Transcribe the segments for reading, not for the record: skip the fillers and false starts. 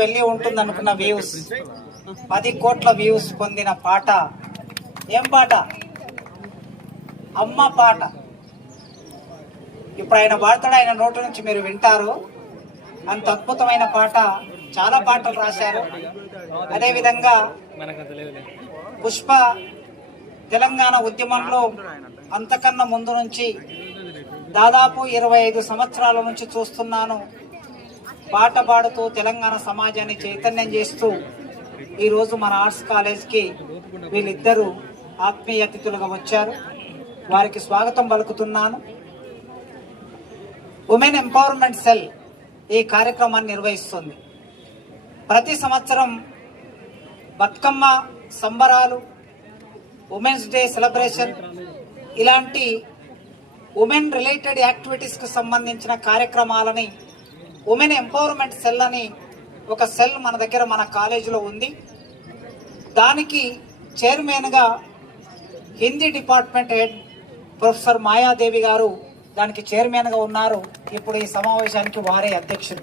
వెళ్ళి ఉంటుంది అనుకున్న వ్యూస్ 10 కోట్ల వ్యూస్ పొందిన పాట. ఏం పాట? అమ్మ పాట. ఇప్పుడు ఆయన పాడతాడు, ఆయన నోటి నుంచి మీరు వింటారు. అంత అద్భుతమైన పాట. చాలా పాటలు రాశారు. అదేవిధంగా పుష్ప తెలంగాణ ఉద్యమంలో అంతకన్నా ముందు నుంచి దాదాపు 25 సంవత్సరాల నుంచి చూస్తున్నాను. పాట పాడుతూ తెలంగాణ సమాజాన్ని చైతన్యం చేస్తూ ఈరోజు మన ఆర్ట్స్ కాలేజ్కి వీళ్ళిద్దరూ ఆత్మీయ అతిథులుగా వచ్చారు. వారికి స్వాగతం పలుకుతున్నాను. ఉమెన్ ఎంపవర్మెంట్ సెల్ ఈ కార్యక్రమాన్ని నిర్వహిస్తుంది. ప్రతి సంవత్సరం బతుకమ్మ సంబరాలు, ఉమెన్స్ డే సెలబ్రేషన్, ఇలాంటి ఉమెన్ రిలేటెడ్ యాక్టివిటీస్కి సంబంధించిన కార్యక్రమాలని ఉమెన్ ఎంపవర్మెంట్ సెల్ అని ఒక సెల్ మన దగ్గర మన కాలేజీలో ఉంది. దానికి చైర్మన్గా Hindi department head professor Mayadevi గారు దానికి చైర్మన్గా ఉన్నారు. ఇప్పుడు ఈ సమావేశానికి వారే అధ్యక్షుడు.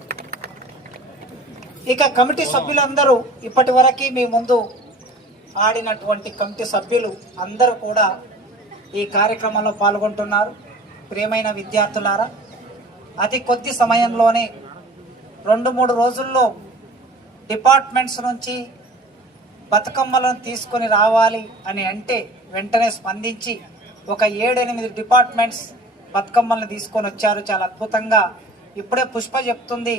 ఇక కమిటీ సభ్యులందరూ ఇప్పటి వరకు మీ ముందు ఆడినటువంటి కమిటీ సభ్యులు అందరూ కూడా ఈ కార్యక్రమంలో పాల్గొంటున్నారు. ప్రియమైన విద్యార్థులారా, అతి కొద్ది సమయంలోనే 2-3 రోజుల్లో డిపార్ట్మెంట్స్ నుంచి బతుకమ్మలను తీసుకొని రావాలి అని అంటే వెంటనే స్పందించి ఒక 7-8 డిపార్ట్మెంట్స్ బతుకమ్మలను తీసుకొని వచ్చారు. చాలా అద్భుతంగా. ఇప్పుడే పుష్ప చెప్తుంది,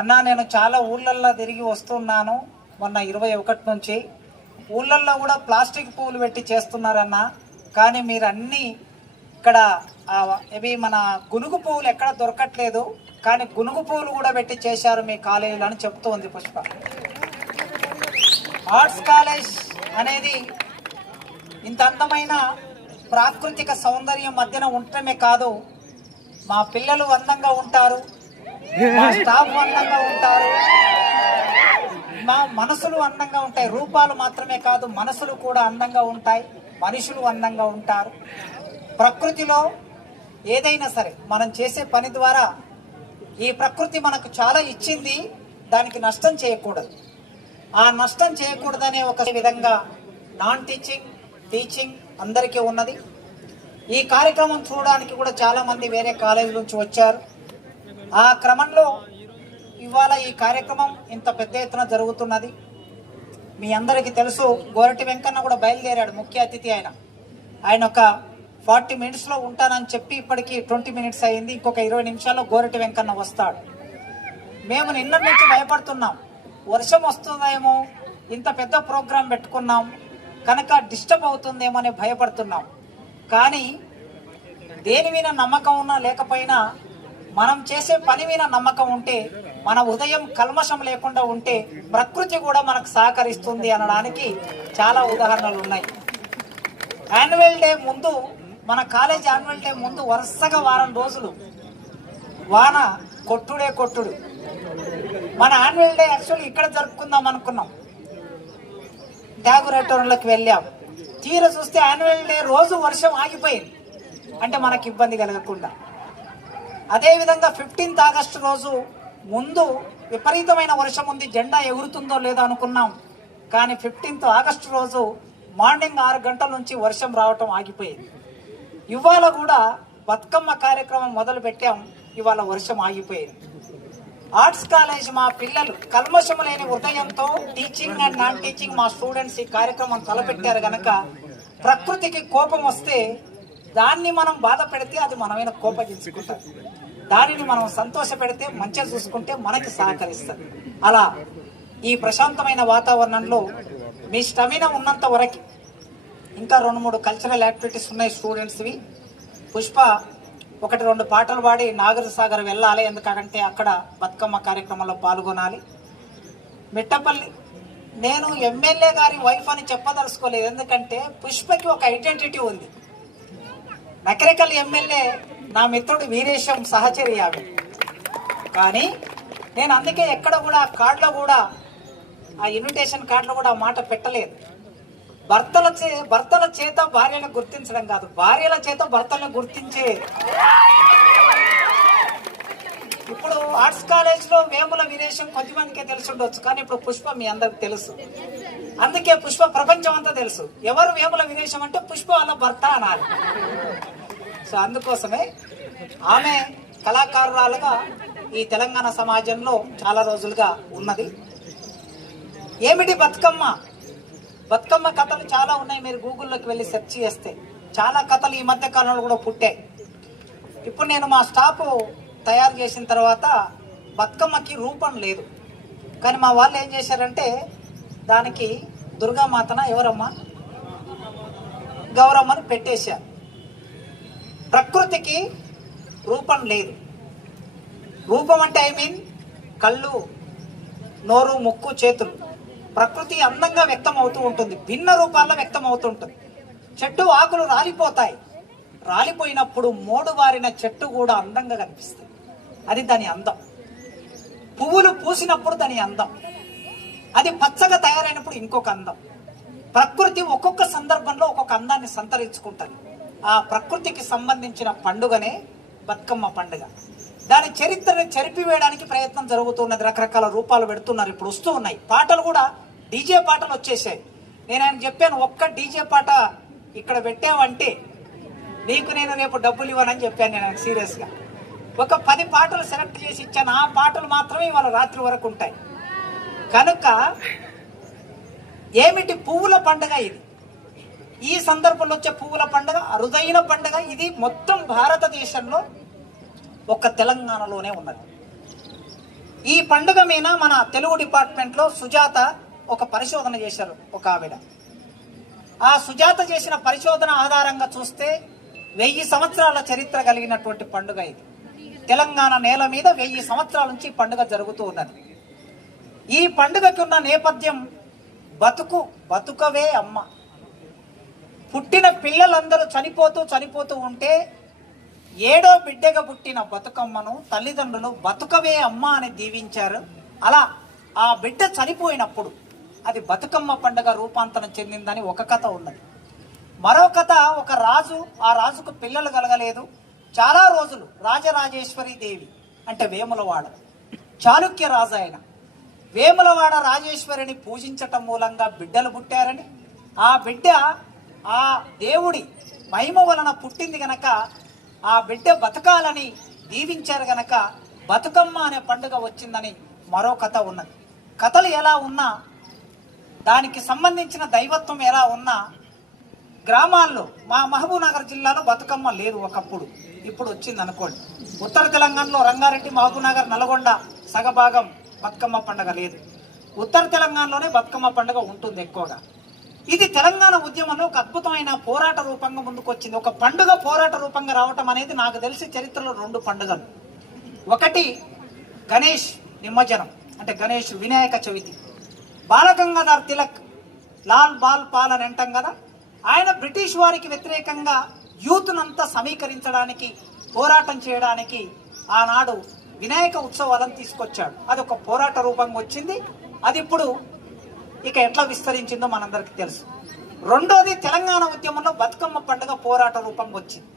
అన్నా నేను చాలా ఊళ్ళల్లో తిరిగి వస్తున్నాను. మొన్న 21 నుంచి ఊళ్ళల్లో కూడా ప్లాస్టిక్ పువ్వులు పెట్టి చేస్తున్నారన్నా, కానీ మీరు అన్నీ ఇక్కడ ఇవి మన గునుగు పువ్వులు ఎక్కడ దొరకట్లేదు, కానీ గునుగు పువ్వులు కూడా పెట్టి చేశారు మీ కాలేజీలో అని చెప్తూ ఉంది పుష్ప. ఆర్ట్స్ కాలేజ్ అనేది ఇంత అందమైన ప్రాకృతిక సౌందర్యం మధ్యన ఉండటమే కాదు, మా పిల్లలు అందంగా ఉంటారు, మా స్టాఫ్ అందంగా ఉంటారు, మా మనసులు అందంగా ఉంటాయి. రూపాలు మాత్రమే కాదు, మనసులు కూడా అందంగా ఉంటాయి, మనుషులు అందంగా ఉంటారు. ప్రకృతిలో ఏదైనా సరే మనం చేసే పని ద్వారా ఈ ప్రకృతి మనకు చాలా ఇచ్చింది, దానికి నష్టం చేయకూడదు. ఆ నష్టం చేయకూడదనే ఒక విధంగా నాన్ టీచింగ్, టీచింగ్ అందరికీ ఉన్నది. ఈ కార్యక్రమం చూడడానికి కూడా చాలా మంది వేరే కాలేజీ నుంచి వచ్చారు. ఆ క్రమంలో ఇవాళ ఈ కార్యక్రమం ఇంత పెద్ద ఎత్తున జరుగుతున్నది. మీ అందరికీ తెలుసు, గోరటి వెంకన్న కూడా బయలుదేరాడు ముఖ్య అతిథి. ఆయన ఒక 40 మినిట్స్లో ఉంటానని చెప్పి ఇప్పటికీ 20 మినిట్స్ అయింది. ఇంకొక 20 నిమిషాల్లో గోరటి వెంకన్న వస్తాడు. మేము నిన్న నుంచి భయపడుతున్నాం, వర్షం వస్తుందేమో, ఇంత పెద్ద ప్రోగ్రాం పెట్టుకున్నాం కనుక డిస్టర్బ్ అవుతుందేమో అని భయపడుతున్నాం. కానీ దేని మీద నమ్మకం ఉన్నా లేకపోయినా మనం చేసే పని మీద నమ్మకం ఉంటే, మన ఉదయం కల్మషం లేకుండా ఉంటే ప్రకృతి కూడా మనకు సహకరిస్తుంది అనడానికి చాలా ఉదాహరణలు ఉన్నాయి. యాన్యువల్ డే ముందు, మన కాలేజ్ యాన్యువల్ డే ముందు వరుసగా వారం రోజులు వాన కొట్టుడే కొట్టుడు. మన యాన్యువల్ డే యాక్చువల్లీ ఇక్కడ జరుపుకుందాం అనుకున్నాం, ట్యాగురేటోర్లకు వెళ్ళాం. తీర చూస్తే యాన్యువల్ డే రోజు వర్షం ఆగిపోయింది, అంటే మనకి ఇబ్బంది కలగకుండా. అదేవిధంగా 15th ఆగస్టు రోజు ముందు విపరీతమైన వర్షం ఉంది, జెండా ఎగురుతుందో లేదో అనుకున్నాం. కానీ 15th ఆగస్టు రోజు మార్నింగ్ 6 గంటల నుంచి వర్షం రావటం ఆగిపోయింది. ఇవాళ కూడా బతుకమ్మ కార్యక్రమం మొదలు పెట్టాం, ఇవాళ వర్షం ఆగిపోయింది. ఆర్ట్స్ కాలేజ్ మా పిల్లలు కల్మషం లేని ఉదయంతో టీచింగ్ అండ్ నాన్ టీచింగ్ మా స్టూడెంట్స్ ఈ కార్యక్రమం తలపెట్టారు కనుక ప్రకృతికి కోపం వస్తే దాన్ని మనం బాధ పెడితే అది మనమైన కోపగించుకుంటారు, దానిని మనం సంతోష పెడితే మంచిగా చూసుకుంటే మనకి సహకరిస్తుంది. అలా ఈ ప్రశాంతమైన వాతావరణంలో మీ స్టమినా ఉన్నంత వరకు ఇంకా 2-3 కల్చరల్ యాక్టివిటీస్ ఉన్నాయి స్టూడెంట్స్వి. పుష్ప 1-2 పాటలు పాడి నాగరసాగర్ వెళ్ళాలి, ఎందుకంటే అక్కడ బతుకమ్మ కార్యక్రమంలో పాల్గొనాలి. మిట్టపల్లి నేను ఎమ్మెల్యే గారి వైఫ్ అని చెప్పదలుచుకోలేదు, ఎందుకంటే పుష్పకి ఒక ఐడెంటిటీ ఉంది. నకరికల్ ఎమ్మెల్యే నా మిత్రుడు వీరేశం సహచరి ఆమె, కానీ నేను అందుకే ఎక్కడ కూడా కార్డులో కూడా, ఆ ఇన్విటేషన్ కార్డులో కూడా మాట పెట్టలేదు. భర్తల చేత భార్యను గుర్తించడం కాదు, భార్యల చేత భర్తలను గుర్తించే ఇప్పుడు ఆర్ట్స్ కాలేజ్లో వేముల వీరేశం కొద్దిమందికే తెలిసి ఉండొచ్చు, కానీ ఇప్పుడు పుష్ప మీ అందరికి తెలుసు. అందుకే పుష్ప ప్రపంచం అంతా తెలుసు. ఎవరు వేముల వీరేశం అంటే పుష్ప వాళ్ళ భర్త అనాలి. సో అందుకోసమే ఆమె కళాకారురాలుగా ఈ తెలంగాణ సమాజంలో చాలా రోజులుగా ఉన్నది. ఏమిటి బతుకమ్మ? బతుకమ్మ కథలు చాలా ఉన్నాయి. మీరు గూగుల్లోకి వెళ్ళి సెర్చ్ చేస్తే చాలా కథలు ఈ మధ్య కాలంలో కూడా పుట్టాయి. ఇప్పుడు నేను మా స్టాప్ తయారు చేసిన తర్వాత బతుకమ్మకి రూపం లేదు, కానీ మా వాళ్ళు ఏం చేశారంటే దానికి దుర్గామాతన ఎవరమ్మా గౌరమ్మని పెట్టేశారు. ప్రకృతికి రూపం లేదు. రూపం అంటే ఐ మీన్ కళ్ళు, నోరు, ముక్కు, చేతులు. ప్రకృతి అందంగా వ్యక్తం అవుతూ ఉంటుంది, భిన్న రూపాల్లో వ్యక్తం అవుతుంటుంది. చెట్టు ఆకులు రాలిపోతాయి, రాలిపోయినప్పుడు మోడు వారిన చెట్టు కూడా అందంగా కనిపిస్తుంది. అది దాని అందం. పువ్వులు పూసినప్పుడు దాని అందం, అది పచ్చగా తయారైనప్పుడు ఇంకొక అందం. ప్రకృతి ఒక్కొక్క సందర్భంలో ఒక్కొక్క అందాన్ని సంతరించుకుంటుంది. ఆ ప్రకృతికి సంబంధించిన పండుగనే బతుకమ్మ పండుగ. దాని చరిత్రని చెరిపివేయడానికి ప్రయత్నం జరుగుతున్నది. రకరకాల రూపాలు పెడుతున్నారు, ఇప్పుడు వస్తూ ఉన్నాయి. పాటలు కూడా డీజే పాటలు వచ్చేసాయి. నేను ఆయన చెప్పాను, ఒక్క డీజే పాట ఇక్కడ పెట్టావంటే నీకు నేను రేపు డబ్బులు ఇవ్వనని చెప్పాను. నేను ఆయన సీరియస్గా ఒక 10 పాటలు సెలెక్ట్ చేసి ఇచ్చాను. ఆ పాటలు మాత్రమే ఇవాళ రాత్రి వరకు ఉంటాయి. కనుక ఏమిటి పువ్వుల పండుగ ఇది. ఈ సందర్భంలో వచ్చే పువ్వుల పండుగ అరుదైన పండుగ. ఇది మొత్తం భారతదేశంలో ఒక్క తెలంగాణలోనే ఉన్నది. ఈ పండుగ మీద మన తెలుగు డిపార్ట్మెంట్లో సుజాత ఒక పరిశోధన చేశారు, ఒక ఆవిడ. ఆ సుజాత చేసిన పరిశోధన ఆధారంగా చూస్తే 1000 సంవత్సరాల చరిత్ర కలిగినటువంటి పండుగ ఇది. తెలంగాణ నేల మీద 1000 సంవత్సరాల నుంచి పండుగ జరుగుతూ ఉన్నది. ఈ పండుగకి ఉన్న నేపథ్యం బతుకవే అమ్మ. పుట్టిన పిల్లలందరూ చనిపోతూ ఉంటే 7వ బిడ్డగా పుట్టిన బతుకమ్మను తల్లిదండ్రులు బతుకవే అమ్మ అని దీవించారు. అలా ఆ బిడ్డ చనిపోయినప్పుడు అది బతుకమ్మ పండుగ రూపాంతరం చెందిందని ఒక కథ ఉన్నది. మరో కథ, ఒక రాజు, ఆ రాజుకు పిల్లలు కలగలేదు. చాలా రోజులు రాజరాజేశ్వరి దేవి అంటే వేములవాడ చాళుక్య రాజు ఆయన వేములవాడ రాజేశ్వరిని పూజించటం మూలంగా బిడ్డలు పుట్టారని, ఆ బిడ్డ ఆ దేవుడి మహిమ వలన పుట్టింది గనక ఆ బిడ్డ బతకాలని దీవించారు గనక బతుకమ్మ అనే పండుగ వచ్చిందని మరో కథ ఉన్నది. కథలు ఎలా ఉన్నా, దానికి సంబంధించిన దైవత్వం ఎలా ఉన్నా, గ్రామాల్లో మా మహబూబ్నగర్ జిల్లాలో బతుకమ్మ లేదు ఒకప్పుడు, ఇప్పుడు వచ్చింది అనుకోండి. ఉత్తర తెలంగాణలో రంగారెడ్డి, మహబూబ్నగర్, నల్గొండ సగభాగం బతుకమ్మ పండుగ లేదు. ఉత్తర తెలంగాణలోనే బతుకమ్మ పండుగ ఉంటుంది ఎక్కువగా. ఇది తెలంగాణ ఉద్యమంలో ఒక అద్భుతమైన పోరాట రూపంగా ముందుకొచ్చింది. ఒక పండుగ పోరాట రూపంగా రావటం అనేది నాకు తెలిసి చరిత్రలో 2 పండుగలు. ఒకటి గణేష్ నిమజ్జనం అంటే గణేష్ వినాయక చవితి. బాలగంగాధర్ తిలక్, లాల్ బాల్ పాల్ అని అంటాం కదా, ఆయన బ్రిటిష్ వారికి వ్యతిరేకంగా యూత్నంతా సమీకరించడానికి, పోరాటం చేయడానికి ఆనాడు వినాయక ఉత్సవాలను తీసుకొచ్చాడు. అది ఒక పోరాట రూపంగా వచ్చింది. అది ఇప్పుడు ఇక ఎట్లా విస్తరించిందో మనందరికీ తెలుసు. రెండోది, తెలంగాణ ఉద్యమంలో బతుకమ్మ పండుగ పోరాట రూపంగా వచ్చింది.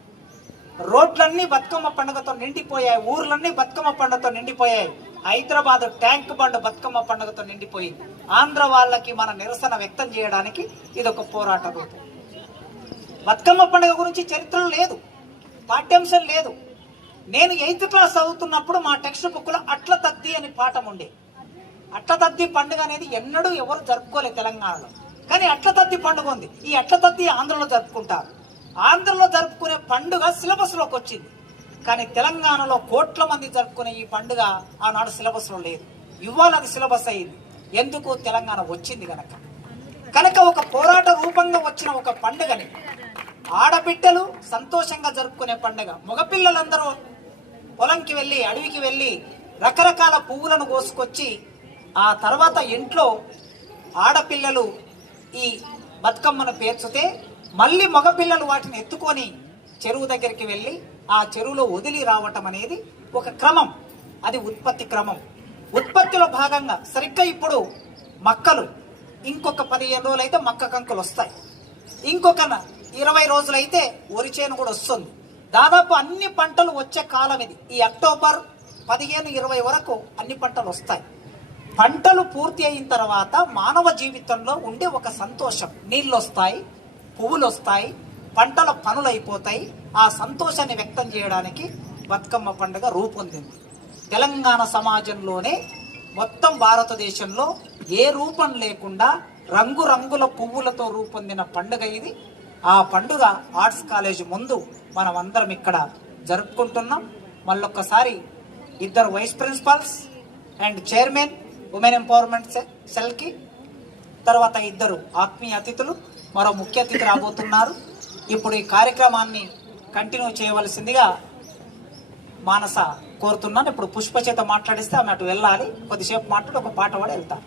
రోడ్లన్నీ బతుకమ్మ పండుగతో నిండిపోయాయి, ఊర్లన్నీ బతుకమ్మ పండుగతో నిండిపోయాయి. హైదరాబాద్ ట్యాంక్ బండ్ బతుకమ్మ పండుగతో నిండిపోయింది. ఆంధ్ర వాళ్ళకి మన నిరసన వ్యక్తం చేయడానికి ఇది ఒక పోరాట రూపం. బతుకమ్మ పండుగ గురించి చరిత్రలో లేదు, పాఠ్యాంశం లేదు. నేను 8th క్లాస్ చదువుతున్నప్పుడు మా టెక్స్ట్ బుక్లో అట్ల తద్ది అని పాఠం ఉండే. అట్ల తద్ది పండుగ అనేది ఎన్నడూ ఎవరు జరుపుకోలేదు తెలంగాణలో, కానీ అట్ల తద్ది పండుగ ఉంది. ఈ అట్ల తద్ది ఆంధ్రలో జరుపుకుంటారు. ఆంధ్రలో జరుపుకునే పండుగ సిలబస్లోకి వచ్చింది, కానీ తెలంగాణలో కోట్ల మంది జరుపుకునే ఈ పండుగ ఆనాడు సిలబస్లో లేదు. ఇవాళ అది సిలబస్ అయ్యింది. ఎందుకు? తెలంగాణ వచ్చింది కనుక ఒక పోరాట రూపంగా వచ్చిన ఒక పండుగని ఆడబిడ్డలు సంతోషంగా జరుపుకునే పండుగ. మగపిల్లలందరూ పొలంకి వెళ్ళి, అడవికి వెళ్ళి రకరకాల పువ్వులను కోసుకొచ్చి ఆ తర్వాత ఇంట్లో ఆడపిల్లలు ఈ బతుకమ్మను పేర్చితే మళ్ళీ మగపిల్లలు వాటిని ఎత్తుకొని చెరువు దగ్గరికి వెళ్ళి ఆ చెరువులో వదిలి రావటం అనేది ఒక క్రమం. అది ఉత్పత్తి క్రమం. ఉత్పత్తిలో భాగంగా సరిగ్గా ఇప్పుడు మక్కలు ఇంకొక 15 రోజులు అయితే మక్క కంకులు వస్తాయి. ఇంకొక 20 రోజులైతే వరి చేను కూడా వస్తుంది. దాదాపు అన్ని పంటలు వచ్చే కాలం ఇది. ఈ అక్టోబర్, 15-20 వరకు అన్ని పంటలు వస్తాయి. పంటలు పూర్తి అయిన తర్వాత మానవ జీవితంలో ఉండే ఒక సంతోషం, నీళ్ళు వస్తాయి, పువ్వులు వస్తాయి, పంటల పనులు అయిపోతాయి. ఆ సంతోషాన్ని వ్యక్తం చేయడానికి బతుకమ్మ పండుగ రూపొందింది. తెలంగాణ సమాజంలోనే మొత్తం భారతదేశంలో ఏ రూపం లేకుండా రంగురంగుల పువ్వులతో రూపొందిన పండుగ ఇది. ఆ పండుగ ఆర్ట్స్ కాలేజ్ ముందు మనం అందరం ఇక్కడ జరుపుకుంటున్నాం. మళ్ళొక్కసారి 2 vice principals and chairman women empowerment సెల్కి, తర్వాత 2 ఆత్మీయ అతిథులు, మరో ముఖ్య అతిథి రాబోతున్నారు. ఇప్పుడు ఈ కార్యక్రమాన్ని కంటిన్యూ చేయవలసిందిగా మానస కోరుతున్నాను. ఇప్పుడు పుష్ప చేత మాట్లాడిస్తే ఆమె అటు వెళ్ళాలి, కొద్దిసేపు మాట్లాడి ఒక పాట కూడా వెళ్తాను.